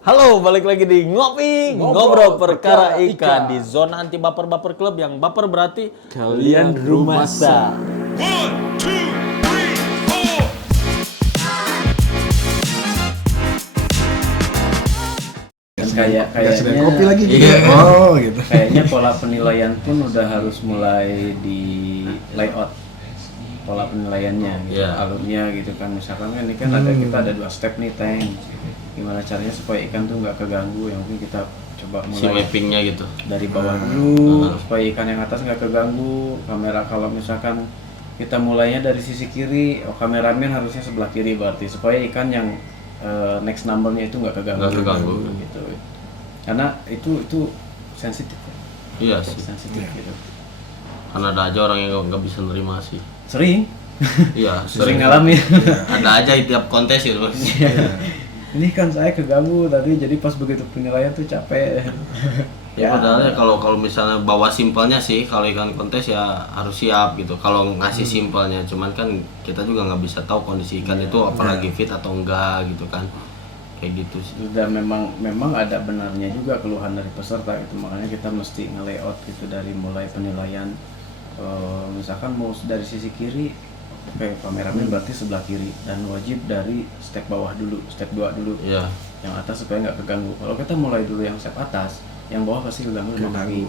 Halo, balik lagi di Ngobrol Perkara Ikan di zona anti baper-baper klub yang baper berarti Kalian rumasa. One, two, three, four. Kayaknya kopi lagi gitu. Iya. Oh gitu. kayaknya pola penilaian pun udah harus mulai di layout pola penilaiannya gitu, Iya. alurnya gitu kan. Misalkan kan ini kan kita ada 2 step nih, Teng. Gimana caranya supaya ikan tuh nggak keganggu, yang mungkin kita coba si mulai mappingnya gitu. dari bawah dulu supaya ikan yang atas nggak keganggu. Kamera kalau misalkan kita mulainya dari sisi kiri, kameramen harusnya sebelah kiri berarti supaya ikan yang next numbernya itu nggak keganggu, Nggak keganggu. gitu. Karena itu sensitif, Iya sih. sensitif gitu. Karena ada aja orang yang nggak bisa nerima sih. Sering Iya, sering ngalamin. Ada aja di tiap kontes itu. Ini kan saya keganggu tadi, jadi pas begitu penilaian tuh capek. Ya padahal kalau misalnya bawa simpelnya sih, kalau ikan kontes ya harus siap gitu. Kalau ngasih simpelnya, cuman kan kita juga nggak bisa tahu kondisi ikan itu apalagi fit atau enggak gitu kan. Kayak gitu sih. Dan memang ada benarnya juga keluhan dari peserta itu, makanya kita mesti nge-layout gitu dari mulai penilaian. Misalkan mau dari sisi kiri, oke, kameramen berarti sebelah kiri, dan wajib dari step bawah dulu, step 2 dulu, Iya. yang atas supaya nggak keganggu. Kalau kita mulai dulu yang step atas, yang bawah pasti keganggu sama kaki.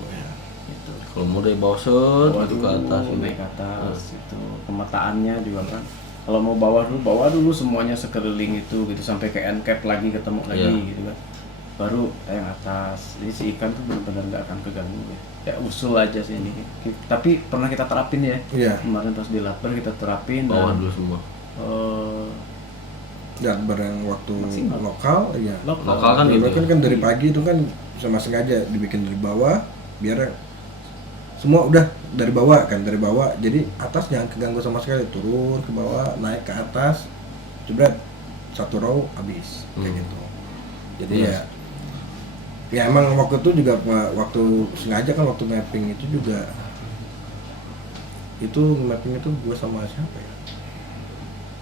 Gitu. Kalau mau dari bawah set Bawah gitu ke dulu, atas. naik ke atas, itu pemetaannya juga kan. Kalau mau bawah dulu semuanya sekeliling itu gitu sampai ke end cap lagi, ketemu lagi Iya. gitu kan. Baru yang atas. Jadi si ikan tuh benar-benar nggak akan keganggu ya. Ya usul aja sih ini. Tapi pernah kita terapin ya. Iya. Kemarin pas di Latber kita terapin Bawah dan, dulu semua. Dan barang waktu Maksimal. lokal, ya. Lokal kan gitu. Kan dari pagi itu kan sama sengaja dibikin dari bawah biar semua udah dari bawah kan, dari bawah. Jadi atas jangan keganggu sama sekali, turun ke bawah, naik ke atas, jebret satu row habis kayak gitu. Jadi Iya. ya emang waktu itu juga waktu sengaja kan waktu mapping itu juga itu mapping itu gue sama siapa ya?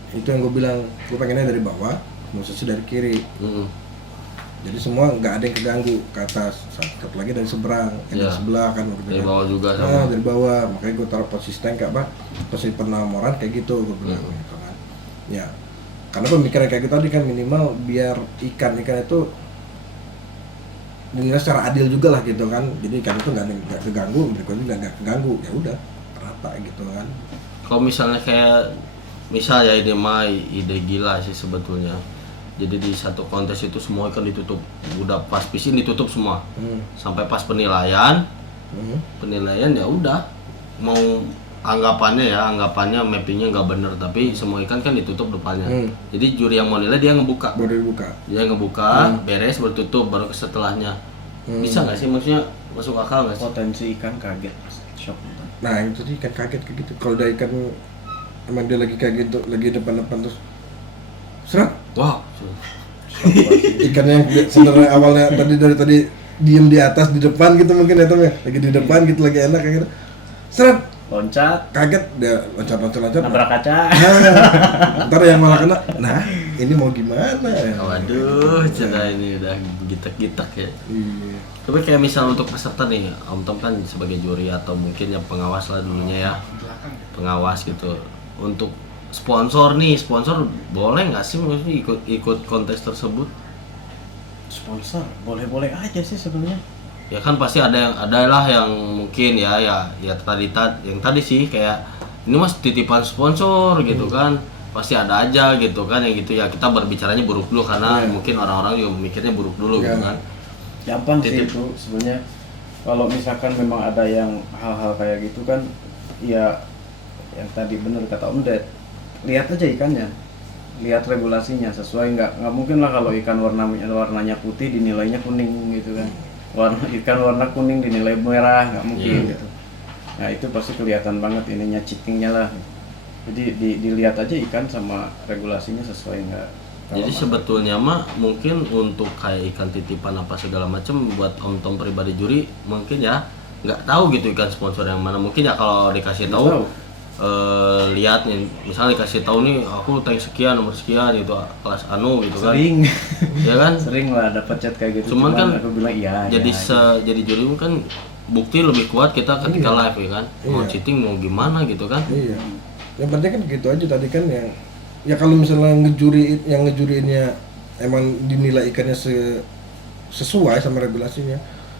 Itu yang gue bilang gue pengennya dari bawah, musisi dari kiri. Jadi semua nggak ada yang keganggu ke atas, satu lagi dari seberang, Iya. dari sebelah kan waktu itu Dari kan. bawah juga Nah, sama. dari bawah, makanya gue taruh posisi tank apa, posisi penamoran kayak gitu gue bilang gitu kan. Ya, karena pemikiran kayak gitu tadi kan minimal biar ikan itu dinilai secara adil juga lah gitu kan. Jadi ikan itu nggak keganggu, berikutnya nggak keganggu, ya udah rata gitu kan. Kalau misalnya kayak ya ini mah ide gila sih sebetulnya. Jadi di satu kontes itu semua ikan ditutup, udah pas fishing ditutup semua. Sampai pas penilaian ya udah mau anggapannya mappingnya nggak bener, tapi semua ikan kan ditutup depannya. Jadi juri yang mau nilai dia ngebuka, Baru dibuka. beres bertutup baru ke setelahnya. Bisa nggak sih, maksudnya masuk akal nggak sih? potensi ikan kaget, shock. Nah itu tadi ikan kaget kayak gitu. Kalau udah ikan emang dia lagi kayak gitu, lagi depan terus serat. Wah, Ikan yang sebenarnya awalnya dari tadi diem di atas di depan gitu mungkin ya Tom ya, lagi di depan gitu lagi enak kayak gitu, seret Loncat, kaget dia loncat. nabrak kaca. Ntar yang malah kena. Nah ini mau gimana ya? waduh, cina ini udah gitak ya. Iya. Tapi kayak misal untuk peserta nih, Om Tom kan sebagai juri atau mungkin ya pengawas lah dulunya ya, pengawas gitu. Untuk sponsor boleh nggak sih maksudnya ikut kontes tersebut? Sponsor boleh-boleh aja sih sebenarnya. Ya kan pasti adalah yang mungkin ya yang tadi sih kayak ini mas titipan sponsor gitu kan, pasti ada aja gitu kan yang gitu ya, kita berbicaranya buruk dulu karena mungkin orang-orang juga mikirnya buruk dulu gitu kan. Gampang sih Titip. itu sebenarnya. Kalau misalkan memang ada yang hal-hal kayak gitu kan, ya yang tadi bener kata Om Ded, lihat aja ikannya, lihat regulasinya sesuai nggak mungkin lah kalau ikan warnanya putih dinilainya kuning gitu kan, ikan warna kuning dinilai merah, nggak mungkin gitu. Nah itu pasti kelihatan banget ininya cheatingnya lah. Jadi dilihat aja ikan sama regulasinya sesuai nggak. Kalau Jadi masalah- sebetulnya mah mungkin untuk kayak ikan titipan apa segala macam buat Om Tom pribadi juri mungkin ya nggak tahu gitu ikan sponsor yang mana, mungkin ya kalau dikasih Nggak tahu tahu. lihat nih, misalnya dikasih tahu nih aku tank sekian nomor sekian gitu kelas anu gitu kan. Sering. Ya kan? Sering lah dapat chat kayak gitu. Cuman kan aku bilang iya. jadi jadi juri kan bukti lebih kuat kita ketika Iya. live ya kan. Mau Iya. cheating mau gimana gitu kan. Iya. Yang penting kan gitu aja tadi kan yang ya kalau misalnya ngejuriinnya emang dinilai ikannya sesuai sama regulasinya.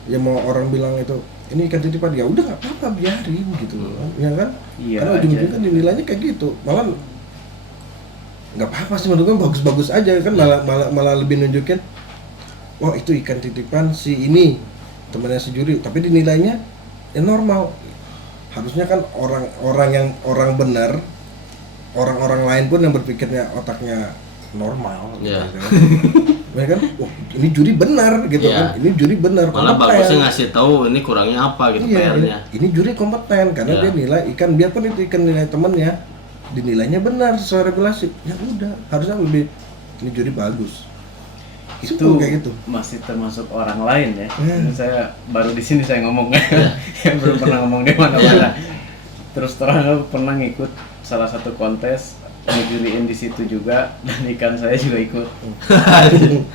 Ya mau orang bilang itu ini ikan titipan ya udah nggak apa-apa biarin gitu loh. Ya kan? Iya Karena ujung-ujungnya kan dinilainya kayak gitu. Malah nggak apa-apa sih menurut gue bagus-bagus aja kan malah lebih nunjukin wah itu ikan titipan si ini temannya si juri tapi dinilainya ya normal. Harusnya kan orang benar orang lain pun yang berpikirnya otaknya normal Iya. gitu kan. Ya kan oh ini juri benar gitu Iya. kan ini juri benar Malah kompeten. bagusnya ngasih tahu ini kurangnya apa gitu Iya, PR-nya. ini juri kompeten karena Iya. dia nilai ikan biarpun itu ikan nilai temennya dinilainya benar sesuai regulasi ya udah harusnya lebih ini juri bagus itu kayak gitu. masih termasuk orang lain ya. Hmm. Ini saya baru di sini saya ngomong ya belum pernah ngomong di mana-mana. Terus terang aku pernah ngikut salah satu kontes ngejuriin di situ juga dan ikan saya juga ikut.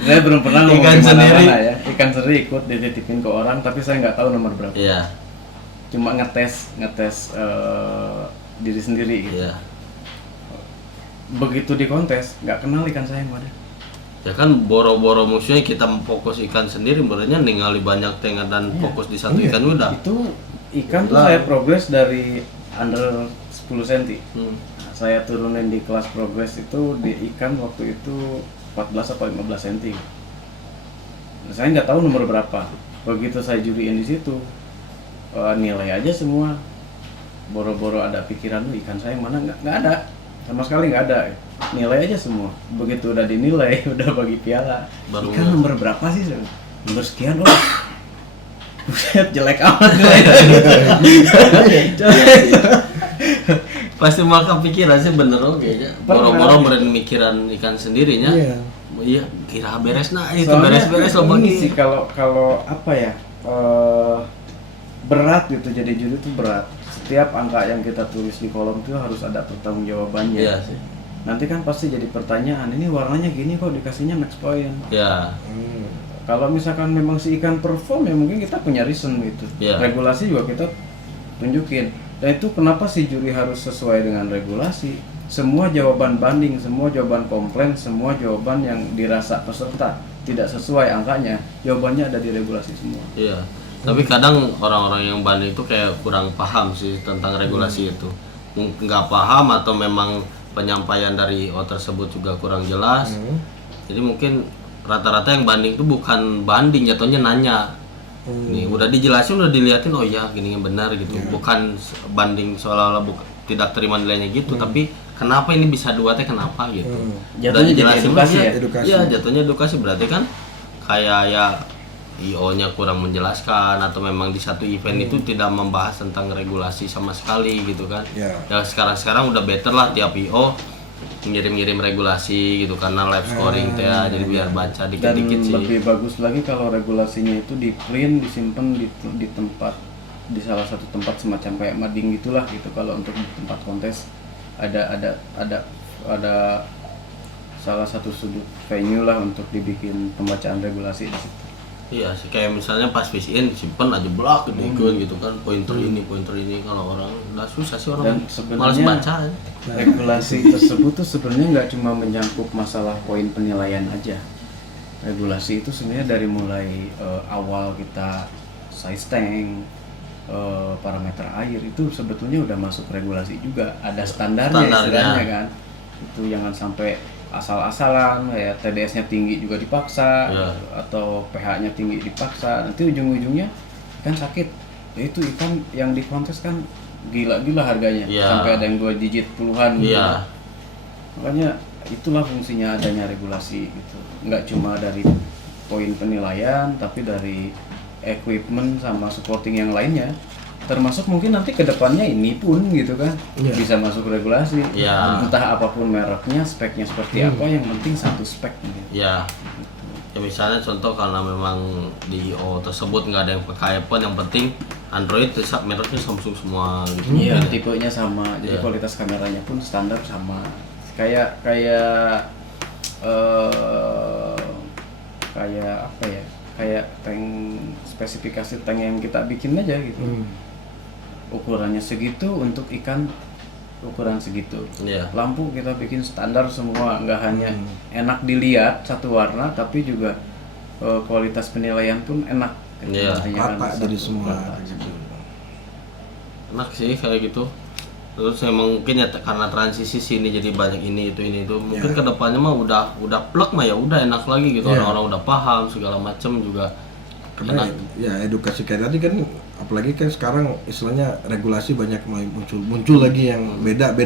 Saya belum pernah ngomong Ikan di mana-mana sendiri. ya. Ikan sendiri ikut dititipin ke orang tapi saya nggak tahu nomor berapa. Iya. Cuma ngetes diri sendiri gitu. Iya. Begitu di kontes nggak kenal ikan saya yang mana. Ya kan boro-boro musuhnya kita fokus ikan sendiri, sebenarnya ningali banyak tengah dan fokus di satu Iya. ikan udah. Itu ikan tuh Lah. saya progres dari under 10 cm. Hmm. Saya turunin di kelas progres itu di ikan waktu itu 14 atau 15 cm. Saya nggak tahu nomor berapa. Begitu saya juriin di situ, nilai aja semua. Boro-boro ada pikiran ikan saya mana nggak ada, sama sekali nggak ada. Nilai aja semua. Begitu udah dinilai, udah bagi piala. Baru Ikan nggak. nomor berapa sih? Nomor sekian loh. Buset, jelek amat nilainya. Pasti mau kepikiran sih bener oke ya. Pernah. Boro-boro meren mikiran ikan sendirinya. Iya. Iya, kira beres nah itu Soalnya beres-beres lo ini bagi. sih kalau apa ya berat gitu jadi juri itu berat. Setiap angka yang kita tulis di kolom itu harus ada pertanggungjawabannya. Iya sih. Nanti kan pasti jadi pertanyaan ini warnanya gini kok dikasihnya max point. Ya. Kalau misalkan memang si ikan perform ya mungkin kita punya reason gitu. Iya. Regulasi juga kita tunjukin. Dan itu kenapa si juri harus sesuai dengan regulasi? Semua jawaban banding, semua jawaban komplain, semua jawaban yang dirasa peserta tidak sesuai angkanya, jawabannya ada di regulasi semua. Iya. Tapi kadang orang-orang yang banding itu kayak kurang paham sih tentang regulasi itu. Mungkin nggak paham atau memang penyampaian dari O tersebut juga kurang jelas. Jadi mungkin rata-rata yang banding itu bukan banding, jatuhnya nanya. Nih udah dijelasin, udah diliatin, oh iya gini yang benar gitu. Bukan banding seolah-olah tidak terima nilainya gitu, tapi kenapa ini bisa 2 teh kenapa gitu. Jatuhnya jadi edukasi ya? Edukasi. Iya, jatuhnya edukasi berarti kan kayak ya IO-nya kurang menjelaskan atau memang di satu event itu tidak membahas tentang regulasi sama sekali gitu kan. Ya. Ya sekarang udah better lah tiap IO ngirim-ngirim regulasi gitu karena live scoring teh ya, jadi biar baca Dan dikit-dikit sih. lebih bagus lagi kalau regulasinya itu di print, disimpan di tempat, di salah satu tempat semacam kayak mading gitulah gitu. Kalau untuk di tempat kontes ada salah satu sudut venue lah untuk dibikin pembacaan regulasi di situ. Iya sih, kayak misalnya pas fish in simpen aja blok gitu kan, pointer ini kalau orang udah susah sih Dan orang sebenarnya malas baca. regulasi tersebut tuh sebenarnya nggak cuma menyangkut masalah poin penilaian aja. Regulasi itu sebenarnya dari mulai awal kita size tank, parameter air itu sebetulnya udah masuk regulasi juga. Ada standarnya istilahnya kan. Itu jangan sampai asal-asalan ya, TDS-nya tinggi juga dipaksa Ya. atau pH-nya tinggi dipaksa, nanti ujung-ujungnya kan sakit. Ya itu ikan yang di kontes kan gila-gila harganya, Ya. sampai ada yang 2 digit puluhan gitu. Iya. Makanya itulah fungsinya adanya regulasi gitu. Nggak cuma dari poin penilaian tapi dari equipment sama supporting yang lainnya. Termasuk mungkin nanti kedepannya ini pun gitu kan bisa masuk regulasi. Iya. Entah apapun mereknya, speknya seperti apa, yang penting satu spek gitu. Ya. Ya misalnya contoh karena memang di IO tersebut nggak ada yang pakai iPhone, yang penting Android mereknya Samsung semua gitu. Iya, Mungkin ya. tipenya sama. Jadi Iya. kualitas kameranya pun standar sama. Kayak apa ya? Kayak tank, spesifikasi tank yang kita bikin aja gitu. Ukurannya segitu untuk ikan, ukuran segitu. Iya. Lampu kita bikin standar semua, nggak hanya enak dilihat satu warna, tapi juga kualitas penilaian pun enak. Iya. Artinya kan Rata jadi satu semua rata. gitu. Enak sih kayak gitu. Terus emang mungkin ya karena transisi sini jadi banyak ini itu mungkin Ya. kedepannya mah udah plek mah ya udah enak lagi gitu, Ya. orang-orang udah paham segala macam juga Karena enak. ya edukasi kayak tadi kan, apalagi kan sekarang istilahnya regulasi banyak mulai muncul lagi yang beda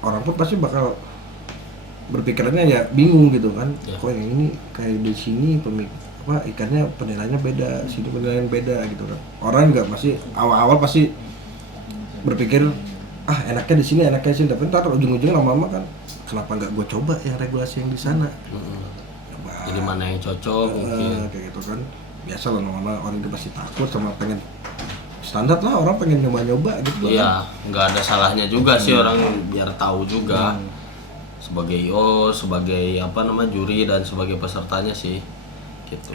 orang pun pasti bakal berpikirannya ya bingung gitu kan. Ya. Kok yang ini kayak di sini ikannya penilaiannya beda, sini penilaian beda gitu kan. Orang nggak masih awal-awal pasti berpikir enaknya di sini tapi ntar ujung-ujungnya lama-lama kan kenapa nggak gue coba ya regulasi yang di sana. Coba. Jadi mana yang cocok mungkin. Kayak gitu kan, biasa lah lama-lama orang itu pasti takut sama pengen standar lah, orang pengen nyoba-nyoba gitu. Iya, nggak ada salahnya juga sih orang biar tahu juga sebagai IO, sebagai juri dan sebagai pesertanya sih gitu.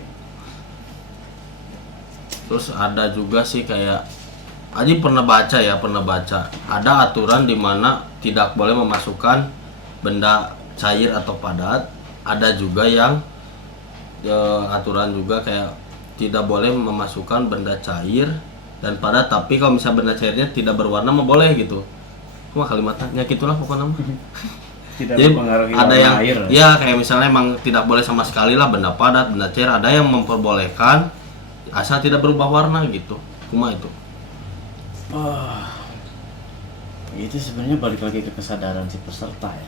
Terus ada juga sih kayak Aji pernah baca ada aturan di mana tidak boleh memasukkan benda cair atau padat. Ada juga yang aturan juga kayak tidak boleh memasukkan benda cair dan padat, tapi kalau misalnya benda cairnya tidak berwarna mah boleh gitu. Cuma kalimatnya gitulah pokoknya. Tidak Jadi mempengaruhi ada warna yang air. ya kayak misalnya emang tidak boleh sama sekali lah benda padat, benda cair, ada yang memperbolehkan asal tidak berubah warna gitu. Cuma itu. Itu sebenarnya balik lagi ke kesadaran si peserta ya.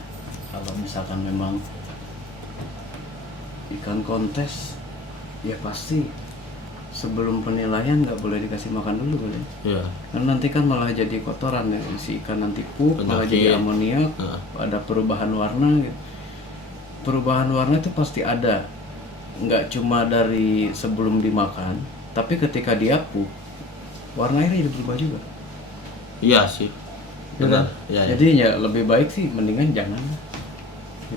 Kalau misalkan memang ikan kontes, ya pasti sebelum penilaian nggak boleh dikasih makan dulu kan ya. Ya. Karena nanti kan malah jadi kotoran ya, si ikan nanti pup, malah jadi Penyakit. amoniak, ada perubahan warna gitu. Perubahan warna itu pasti ada, nggak cuma dari sebelum dimakan, tapi ketika dia pup, warna airnya jadi berubah juga. Iya sih. Benar. Ya, ya. Jadi ya lebih baik sih mendingan jangan.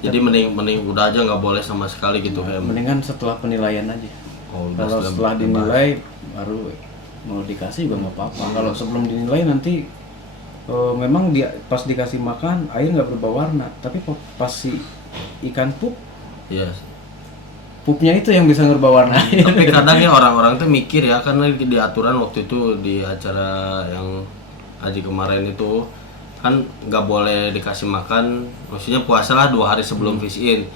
Jadi mending udah aja nggak boleh sama sekali gitu kayak. Mendingan setelah penilaian aja. Oh, udah Kalau setelah dinilai baru mau dikasih juga nggak apa-apa. Kalau sebelum dinilai nanti memang dia pas dikasih makan air nggak berubah warna, tapi pas si ikan pup, Iya. pupnya itu yang bisa ngerubah warna. Tapi kadang ya orang-orang tuh mikir ya, karena di aturan waktu itu di acara yang Haji kemarin itu kan nggak boleh dikasih makan, maksudnya puasa lah 2 hari sebelum fish in.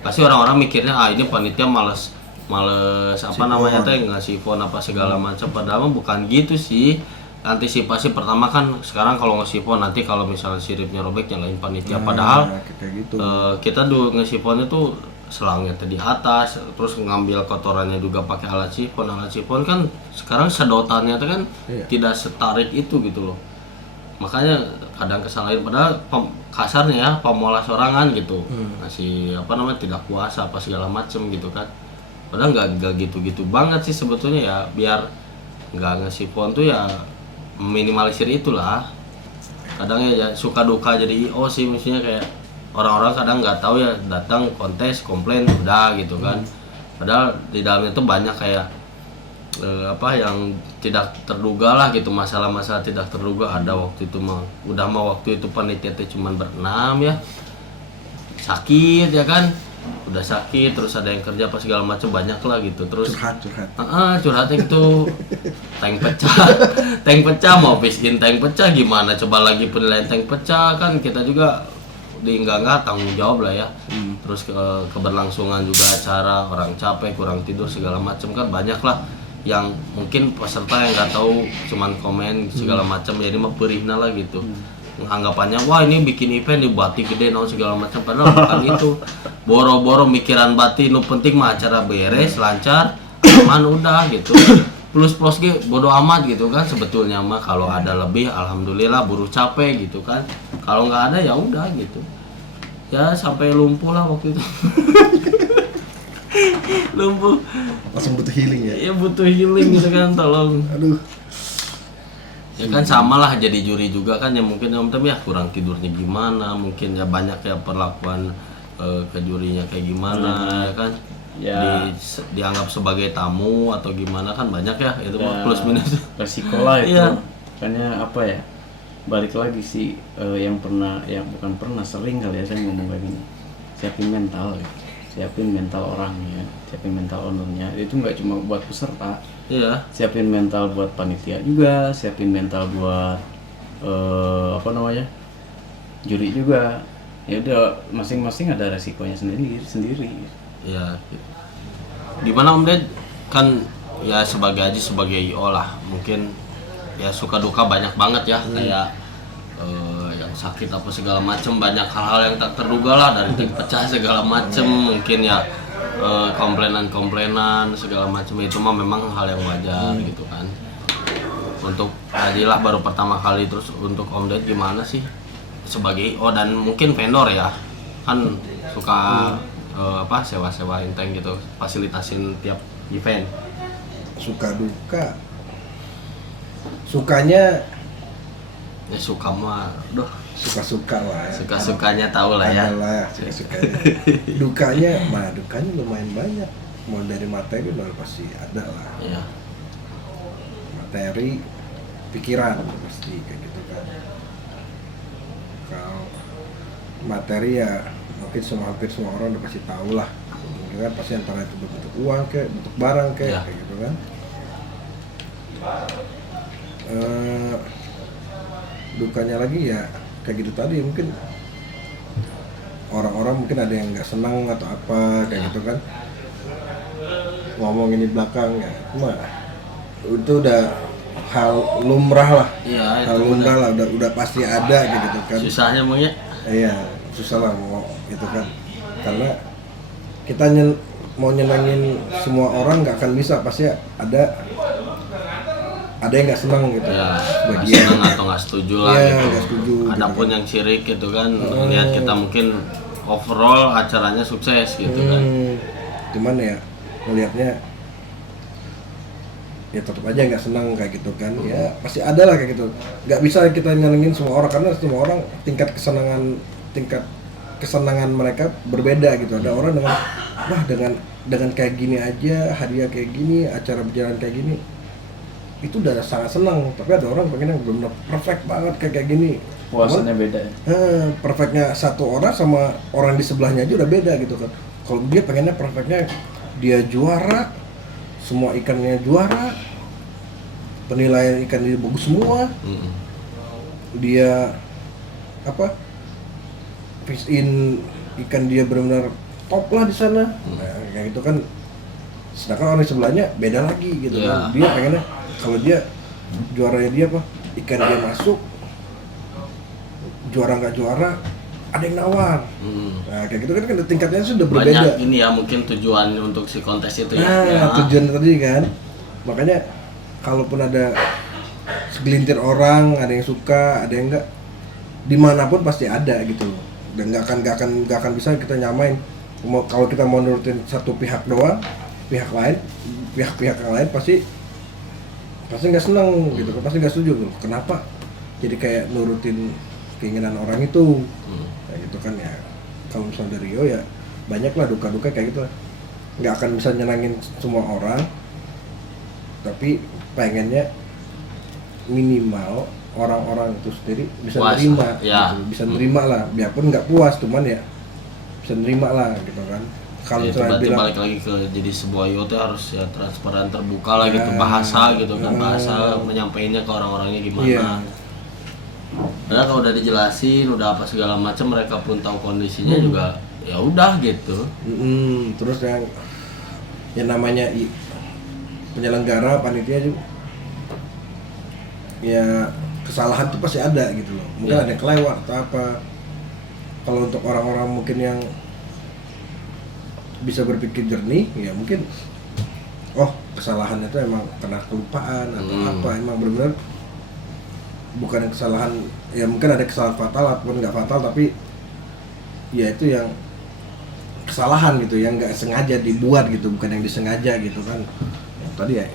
Pasti orang-orang mikirnya ini panitia males namanya teh ngasih sifon apa segala macam, padahal mah bukan gitu sih. Antisipasi pertama kan sekarang kalau ngesifon nanti kalau misalnya siripnya robek nyalain panitia, padahal kayak gitu. kita dulu ngesifonnya tuh selangnya di atas, terus ngambil kotorannya juga pakai alat sifon kan sekarang sedotannya tuh kan Iya. tidak setarik itu gitu loh. Makanya kadang kesalahan, padahal kasarnya ya pemola sorangan gitu, ngasih tidak puasa apa segala macem gitu kan. Padahal nggak gitu-gitu banget sih sebetulnya ya, biar nggak ngesifon tuh ya minimalisir itulah. Kadang ya suka duka jadi IO sih, misalnya kayak orang-orang kadang nggak tahu ya, datang kontes komplain udah gitu kan. Padahal di dalamnya tuh banyak kayak yang tidak terduga lah gitu, masalah-masalah tidak terduga ada waktu itu mah. Waktu itu panitia tuh cuman berenam ya, sakit ya kan, udah sakit terus ada yang kerja apa segala macam banyak lah gitu, terus curhatnya gitu. tank pecah mau fish in tank pecah gimana coba, lagi penilaian tank pecah kan kita juga nggak tanggung jawab lah ya. Terus keberlangsungan juga acara, orang capek kurang tidur segala macam kan banyak lah yang mungkin peserta yang nggak tahu cuman komen segala macam, jadi mah perihna lah gitu. Anggapannya wah ini bikin event di Bati gede segala macam, padahal bukan itu. Boro-boro mikiran Bati, nu penting mah acara beres lancar aman udah gitu. Plus bodo amat gitu kan sebetulnya mah. Kalau ada lebih alhamdulillah, buruh capek gitu kan. Kalau nggak ada ya udah gitu. Ya sampai lumpuh lah waktu itu. lumpuh. Langsung butuh healing ya. Ya butuh healing gitu kan, tolong. Aduh. Ya kan sama lah jadi juri juga kan, ya mungkin Om Tem ya kurang tidurnya gimana, mungkin ya banyak ya perlakuan ke jurinya kayak gimana ya kan. Ya. Dianggap sebagai tamu atau gimana kan banyak ya, itu mah Ya, plus minus. resiko lah itu. Iya. Makanya apa ya, balik lagi sih yang bukan pernah, sering kali ya saya ngomong kayak gini, siapin mental ya. Siapin mental orangnya, siapin mental ownernya. Itu nggak cuma buat peserta, Iya. siapin mental buat panitia juga, siapin mental buat juri juga. Ya udah, masing-masing ada resikonya sendiri. Ya, gimana Om Ded? Kan ya sebagai IO lah, mungkin ya suka duka banyak banget ya, kayak yang sakit apa segala macem, banyak hal-hal yang tak terduga lah, dari ting pecah segala macem, mungkin ya komplainan segala macem, itu mah memang hal yang wajar gitu kan. Untuk tadilah baru pertama kali, terus untuk Om Ded gimana sih sebagai IO dan mungkin vendor ya, kan suka sewa-sewain tank gitu, fasilitasin tiap event. Suka duka. Sukanya Ya suka mah, suka-suka lah ya. suka-sukanya tahu lah ya. Adalah suka-sukanya. Dukanya lumayan banyak. Mau dari materi udah pasti ada lah. Iya. Materi, pikiran pasti kayak gitu kan. Kalau materi ya mungkin hampir semua orang udah pasti tahu lah. Mungkin kan pasti antara itu bentuk uang kayak bentuk barang kayak Ya. kayak gitu kan. Dukanya lagi ya kayak gitu tadi, mungkin orang-orang mungkin ada yang nggak senang atau apa kayak gitu kan, ngomong ini belakang ya, cuma itu udah hal lumrah lah. Iya, Hal itu lumrah lah, udah pasti ada kayak gitu kan. susahnya mungkin Iya, susah lah mau gitu kan, karena kita mau nyenengin semua orang nggak akan bisa, pasti ada yang nggak senang gitu. ya nggak Sebagian. senang atau nggak setuju lah Iya, gitu. nggak setuju, Adapun gitu. yang sirik gitu kan, lihat kita mungkin overall acaranya sukses gitu kan. Cuman ya melihatnya ya tetap aja nggak senang kayak gitu kan. Ya pasti ada lah kayak gitu, nggak bisa kita nyenengin semua orang, karena semua orang tingkat kesenangan mereka berbeda gitu. Ada orang dengan kayak gini aja, hadiah kayak gini, acara berjalan kayak gini, itu udah sangat senang. Tapi ada orang pengen yang benar-benar perfect banget kayak gini. Puasannya beda ya. Perfectnya satu orang sama orang di sebelahnya aja udah beda gitu kan. Kalau dia pengennya perfectnya dia juara, semua ikannya juara, penilaian ikan dia bagus semua, dia fish in ikan dia benar-benar top lah di sana. Nah, kayak gitu kan. Sedangkan orang di sebelahnya beda lagi gitu kan. Dia pengennya kalau dia juaranya dia ikan dia masuk, juara nggak juara ada yang nawar. Nah kayak gitu kan tingkatnya sudah berbeda. Banyak ini ya mungkin tujuan untuk si kontes itu ya. Nah tujuan tadi kan, makanya kalaupun ada segelintir orang, ada yang suka, ada yang enggak, dimanapun pasti ada gitu loh. Dan nggak akan bisa kita nyamain. Kalau kita mau nurutin satu pihak doang, pihak yang lain pasti nggak senang gitu, pasti nggak setuju tuh. Kenapa jadi kayak nurutin keinginan orang itu, kayak gitu kan ya. Kalau misalnya dari Rio ya banyak lah duka-duka kayak gitu, nggak akan bisa nyenangin semua orang, tapi pengennya minimal orang-orang itu sendiri bisa Puas, nerima, ya. gitu. Bisa nerima lah, biarpun nggak puas, cuman ya bisa nerima lah gitu kan. Kalau Ya, itu misalnya berarti bilang balik lagi ke jadi sebuah IO itu harus ya transparan, terbuka lah gitu, bahasa gitu kan, bahasa menyampaikannya ke orang-orangnya gimana. Iya. Karena kalau udah dijelasin, udah apa segala macam, mereka pun tahu kondisinya juga, ya udah gitu. Terus yang namanya penyelenggara panitia juga ya kesalahan tuh pasti ada gitu loh. Mungkin ada yang kelewat atau apa. Kalau untuk orang-orang mungkin yang bisa berpikir jernih, ya mungkin kesalahannya itu emang kena kelupaan atau apa, emang benar-benar bukan kesalahan, ya mungkin ada kesalahan fatal ataupun nggak fatal, tapi ya itu yang kesalahan gitu yang nggak sengaja dibuat gitu, bukan yang disengaja gitu kan. Yang tadi ya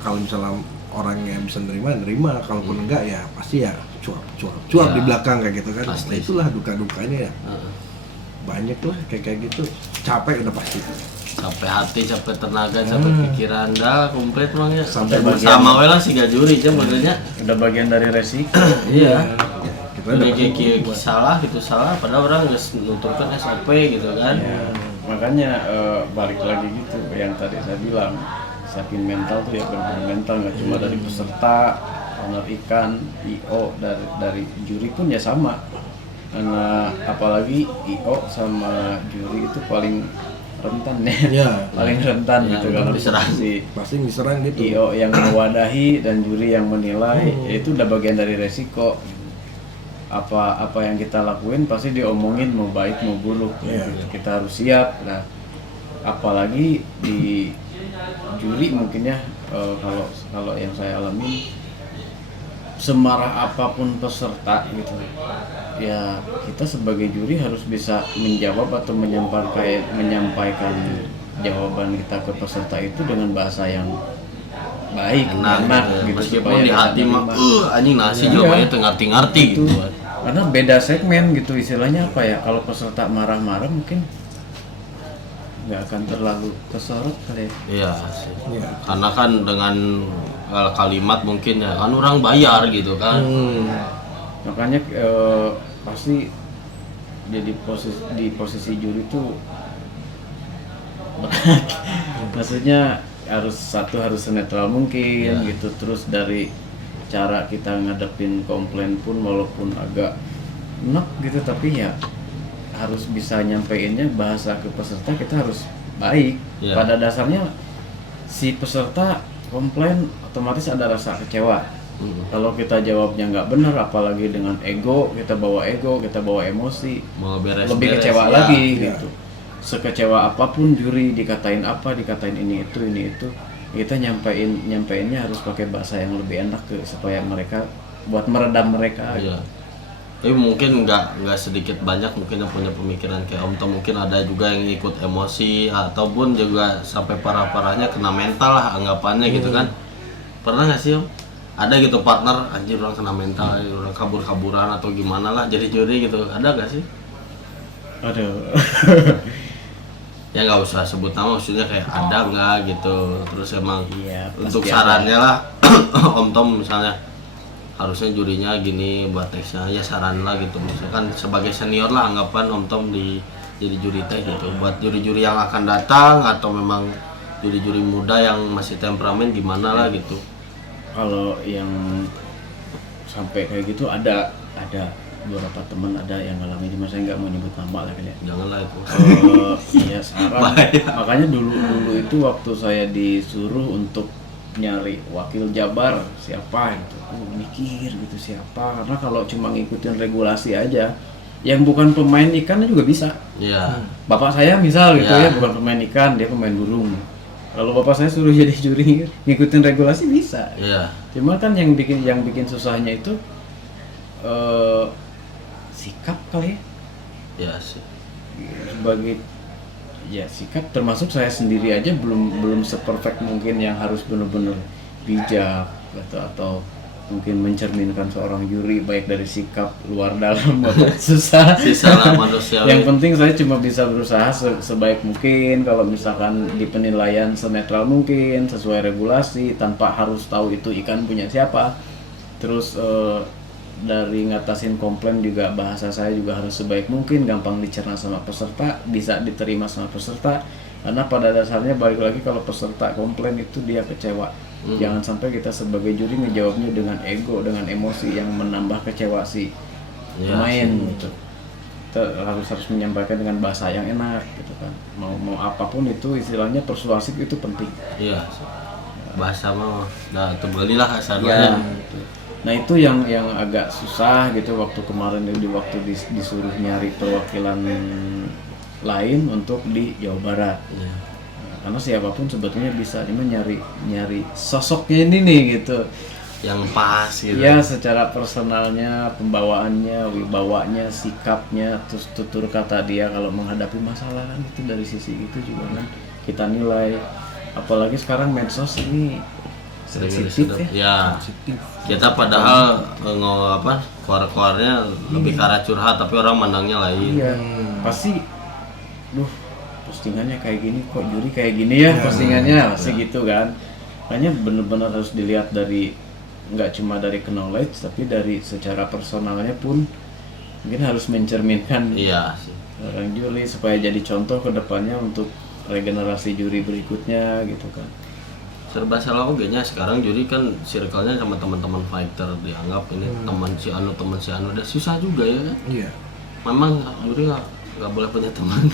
kalau misalnya orangnya bisa nerima, kalaupun enggak ya pasti ya cuap Ya, di belakang kayak gitu kan. pasti. Nah, itulah duka-dukanya ya. Banyak lah kayak gitu. Capek udah pasti. Capek hati, capek tenaga, capek pikiran, dah komplit mang ya. Sampai sama we lah si gajuri aja benernya. Udah bagian dari resiko. Iya. Kita Udah udah kayak salah gitu salah, padahal orang nggak nuturkan SOP gitu kan. Ya, makanya balik lagi gitu yang tadi saya bilang, saking mental tuh ya benar mental, nggak cuma dari peserta, owner ikan, IO, dari juri pun ya sama. Karena apalagi IO sama juri itu paling rentan ya, Iya. paling rentan Ya, gitu kalau diserang. si pasti diserang gitu. IO yang mewadahi dan juri yang menilai, ya itu udah bagian dari resiko. Apa yang kita lakuin pasti diomongin mau baik mau buruk. Iya. Kita harus siap. Nah, apalagi di juri mungkin ya, kalau yang saya alami, semarah apapun peserta gitu ya, kita sebagai juri harus bisa menjawab atau menyampaikan jawaban kita ke peserta itu dengan bahasa yang baik, Enak gitu. Meskipun di hati mah anjing nasi Iya. jawabannya tuh ngerti-ngerti gitu. Karena beda segmen gitu, istilahnya apa ya, kalau peserta marah-marah mungkin nggak akan terlalu kesorot kali ya. Iya sih. Iya. Karena kan dengan kalimat mungkin ya kan orang bayar gitu kan. Makanya pasti jadi di posisi juri tuh berat. Maksudnya harus senetral mungkin gitu. Terus dari cara kita ngadepin komplain pun walaupun agak enak gitu, tapi ya harus bisa nyampeinnya bahasa ke peserta, kita harus baik. Iya. Pada dasarnya si peserta komplain otomatis ada rasa kecewa. Kalau kita jawabnya nggak benar, apalagi dengan ego, kita bawa emosi, Mau beres lebih kecewa ya. lagi Iya. gitu. Sekecewa apapun juri dikatain apa, dikatain ini itu, kita nyampeinnya harus pakai bahasa yang lebih enak supaya mereka, buat meredam mereka. Iya. Tapi mungkin nggak sedikit banyak mungkin yang punya pemikiran kayak Om Tom, mungkin ada juga yang ikut emosi ataupun juga sampai parah-parahnya kena mental lah anggapannya gitu kan. Pernah nggak sih Om? Ada gitu partner anjir orang kena mental, orang kabur-kaburan atau gimana lah jadi juri gitu, ada nggak sih? Aduh. Ya nggak usah sebut nama, maksudnya kayak ada nggak gitu. Terus emang Iya, untuk pasti sarannya lah Om Tom misalnya harusnya jurinya gini buat nextnya ya saran lah gitu, misalkan sebagai senior lah anggapan Om Tom jadi juri teh gitu buat juri-juri yang akan datang atau memang juri-juri muda yang masih temperamen gimana lah gitu. Kalau yang sampai kayak gitu ada beberapa teman ada yang ngalamin, cuma saya nggak mau nyebut nama lah kali ya. Janganlah itu. Iya sekarang Bahaya. makanya dulu itu waktu saya disuruh untuk nyari wakil jabar siapa gitu, mikir gitu siapa, karena kalau cuma ngikutin regulasi aja yang bukan pemain ikan juga bisa. Iya. Bapak saya misal gitu Ya. ya, bukan pemain ikan, dia pemain burung. Kalau bapak saya suruh jadi juri ngikutin regulasi bisa. Iya. Cuma kan yang bikin susahnya itu sikap kali ya. Iya sih. Sebagai ya sikap, termasuk saya sendiri aja belum seperfect mungkin yang harus benar-benar bijak atau mungkin mencerminkan seorang juri baik dari sikap luar dalam susah. Sisa lah manusiawi. Yang penting saya cuma bisa berusaha sebaik mungkin, kalau misalkan di penilaian senetral mungkin sesuai regulasi tanpa harus tahu itu ikan punya siapa. Terus dari ngatasin komplain juga bahasa saya juga harus sebaik mungkin, gampang dicerna sama peserta, bisa diterima sama peserta. Karena pada dasarnya balik lagi, kalau peserta komplain itu dia kecewa. Jangan sampai kita sebagai juri ngejawabnya dengan ego, dengan emosi yang menambah kecewa si Iya pemain sih. gitu. Kita harus menyampaikan dengan bahasa yang enak gitu kan. Mau apapun itu istilahnya persuasif itu penting. Iya. Bahasa mah nah terbelilah Ya. kasarnya. Nah itu yang agak susah gitu waktu kemarin waktu disuruh nyari perwakilan lain untuk di Jawa Barat. Iya. Karena siapapun sebetulnya bisa, cuma nyari sosoknya ini nih gitu. yang pas gitu. Ya secara personalnya, pembawaannya, wibawanya, sikapnya, terus tutur kata dia kalau menghadapi masalah kan itu dari sisi itu juga kan kita nilai. Apalagi sekarang medsos ini sensitif ya. Kita padahal keluar-keluarnya lebih ke arah curhat tapi orang mandangnya lain. Iya, pasti postingannya kayak gini kok juri kayak gini ya postingannya pasti gitu kan. Makanya benar-benar harus dilihat dari nggak cuma dari knowledge tapi dari secara personalnya pun mungkin harus mencerminkan Iya sih. orang juri supaya jadi contoh ke depannya untuk regenerasi juri berikutnya gitu kan. Serba salah oke nya sekarang juri kan circle-nya sama teman-teman fighter dianggap ini teman si anu udah susah juga ya kan. Iya. Memang juri nggak boleh punya teman.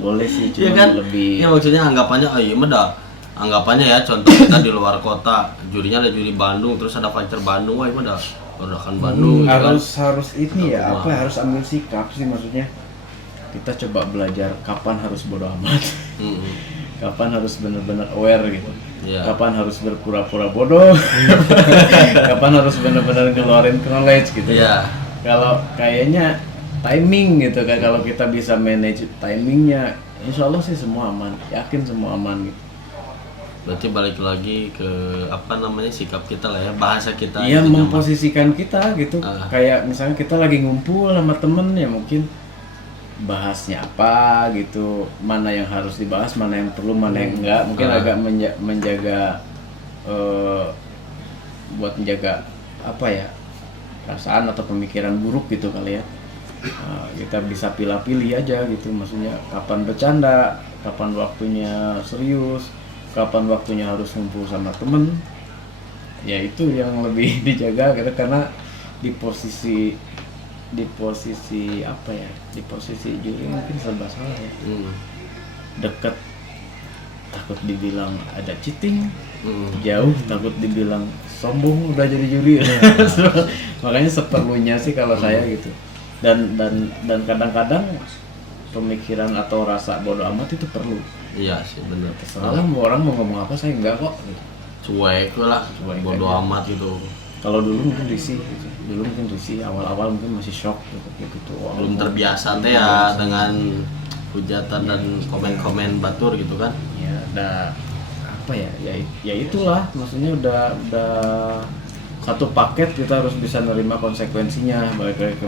Boleh sih cuma Iya kan? lebih Ya maksudnya anggapannya iya mah dah. Anggapannya ya contoh kita di luar kota, jurinya ada juri Bandung terus ada fighter Bandung, wah ini mah dah Perdakan Bandung gitu kan. harus ini ya Wah. harus ambil sikap sih maksudnya. Kita coba belajar kapan harus bodo amat. Mm-mm. Kapan harus benar-benar aware gitu. Iya. Kapan harus berpura-pura bodoh. Kapan harus benar-benar ngeluarin knowledge gitu. Iya. Kalau kayaknya timing gitu kan, kalau kita bisa manage timingnya, insya Allah sih semua aman. Yakin semua aman gitu. Berarti balik lagi ke sikap kita lah ya, bahasa kita. Iya, gitu, memposisikan kita gitu. Ah. Kayak misalnya kita lagi ngumpul sama temen ya mungkin bahasnya apa gitu, mana yang harus dibahas, mana yang perlu, mana yang enggak. Mungkin agak menjaga buat menjaga apa ya, perasaan atau pemikiran buruk gitu kali ya. Kita bisa pilih-pilih aja gitu, maksudnya kapan bercanda, kapan waktunya serius, kapan waktunya harus ngumpul sama temen. Ya itu yang lebih dijaga gitu, karena di posisi apa ya, di posisi juri mungkin serba salah ya. Deket takut dibilang ada cheating, jauh takut dibilang sombong udah jadi juri. Makanya seperlunya sih kalau saya gitu. Dan kadang-kadang pemikiran atau rasa bodoh amat itu perlu. Iya sih benar. Terserah mau orang mau ngomong apa, saya enggak kok gitu. Cuek lah, bodo aja. amat gitu. Kalau dulu mungkin risih gitu. Dulu mungkin risih, awal-awal mungkin masih shock gitu. Belum terbiasa teh ya dengan hujatan dan komen-komen batur gitu kan. Ya udah apa ya, ya itulah maksudnya udah satu paket, kita harus bisa nerima konsekuensinya. Balik lagi ke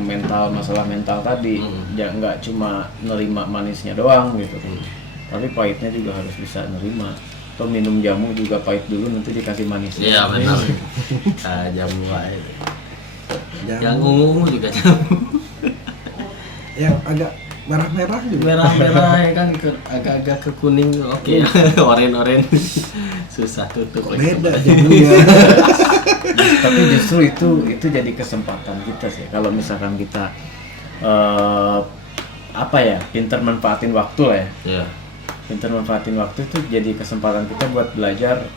masalah mental tadi. Ya nggak cuma nerima manisnya doang gitu, tapi pahitnya juga harus bisa nerima. Atau minum jamu juga pahit dulu, nanti dikasih manisnya. Iya benar. Jamu aja. Yang ungu juga jamu. Yang agak merah-merah juga. Merah-merah ya kan, agak-agak ke kuning. Oke. Oren-oren. Susah tutup. Beda jamunya. Tapi justru itu jadi kesempatan kita sih. Kalau misalkan kita pintar manfaatin waktu lah ya. Iya. Pintar manfaatin waktu itu jadi kesempatan kita buat belajar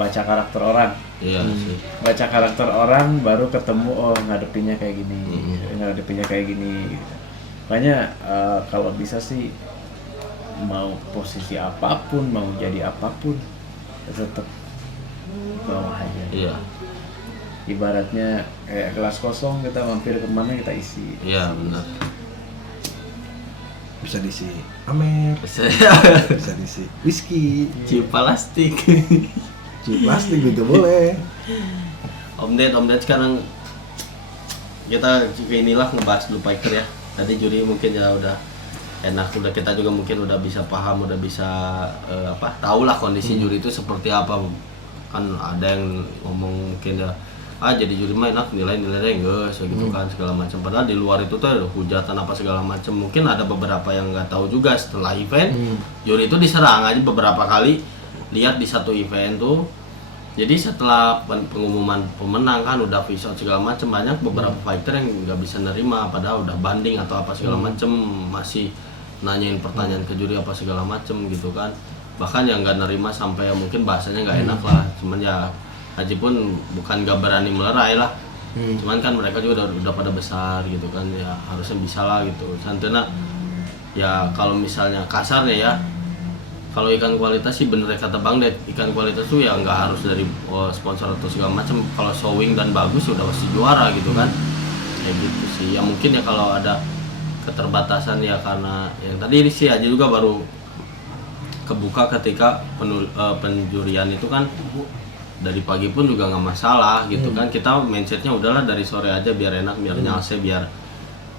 baca karakter orang. Iya sih. Baca karakter orang baru ketemu ngadepinnya kayak gini, ngadepinnya kayak gini. Makanya kalau bisa sih mau posisi apapun, mau jadi apapun, tetap bawa aja. Iya. Ibaratnya kayak gelas kosong, kita mampir kemana kita isi. Iya benar. Bisa diisi amer, bisa diisi whisky, Cium plastik. cium plastik juga boleh. Om Ded sekarang kita juga inilah ngebahas dulu fighter ya. Tadi juri mungkin ya udah enak, udah kita juga mungkin udah bisa paham, udah bisa tahu lah kondisi juri itu seperti apa. Kan ada yang ngomong mungkin ya jadi juri mah enak, nilai-nilainya enggak segitu kan segala macam. Padahal di luar itu tuh ada hujatan apa segala macam. Mungkin ada beberapa yang nggak tahu juga setelah event juri itu diserang aja beberapa kali. Lihat di satu event tuh, jadi setelah pengumuman pemenang kan udah visa segala macam, banyak beberapa fighter yang nggak bisa nerima padahal udah banding atau apa segala macam, masih nanyain pertanyaan ke juri apa segala macam gitu kan. Bahkan yang nggak nerima sampai mungkin bahasanya nggak enak lah, cuman ya Haji pun bukan gak berani melerai lah, cuman kan mereka juga udah pada besar gitu kan, ya harusnya bisa lah gitu. Santena ya kalau misalnya kasarnya ya, Kalau ikan kualitas sih bener kata Bang Ded, ikan kualitas tuh ya nggak harus dari sponsor atau segala macam. Kalau showing dan bagus udah pasti juara gitu kan. Kayak gitu sih. Ya mungkin ya kalau ada keterbatasan ya karena yang tadi sih aja juga baru kebuka ketika penjurian itu kan dari pagi pun juga nggak masalah gitu kan. Kita mindsetnya udahlah dari sore aja biar enak, biar nyalse, biar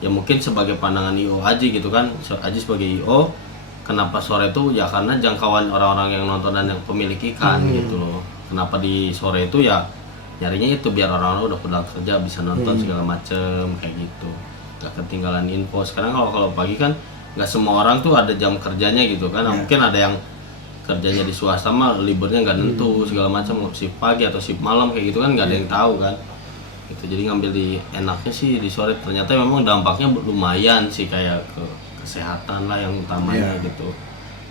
ya mungkin sebagai pandangan IO Aji gitu kan. Aji sebagai IO kenapa sore itu ya karena jangkauan orang-orang yang nonton dan yang pemilik ikan gitu loh. Kenapa di sore itu ya nyarinya itu biar orang-orang udah pulang kerja bisa nonton segala macem kayak gitu, nggak ketinggalan info. Sekarang kalau pagi kan nggak semua orang tuh ada jam kerjanya gitu kan. Mungkin ada yang kerjanya di swasta mah liburnya nggak nentu segala macam, shift pagi atau shift malam kayak gitu kan nggak ada yang tahu kan gitu. Jadi ngambil di enaknya sih di sore, ternyata memang dampaknya lumayan sih kayak ke kesehatan lah yang utamanya gitu,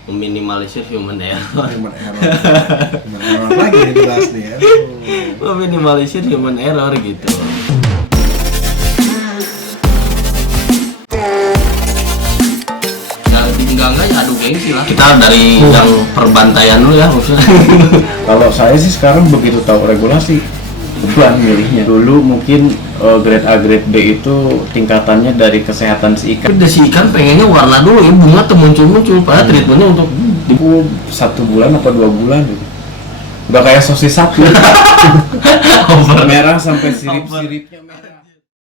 meminimalisir human error. Human error lagi nih jelas nih ya. Meminimalisir human error gitu. Enggak adu gengsi lah. Kita dari yang perbantaian dulu ya maksudnya. Kalau saya sih sekarang begitu tahu regulasi, beban milihnya. Dulu mungkin grade A, grade B itu tingkatannya dari kesehatan si ikan. Tapi si ikan pengennya warna dulu ya, bunga tuh muncul-muncul. Padahal treatmentnya untuk 1 bulan atau 2 bulan gitu. Udah kayak sosis sapi. Merah sampai sirip-siripnya merah.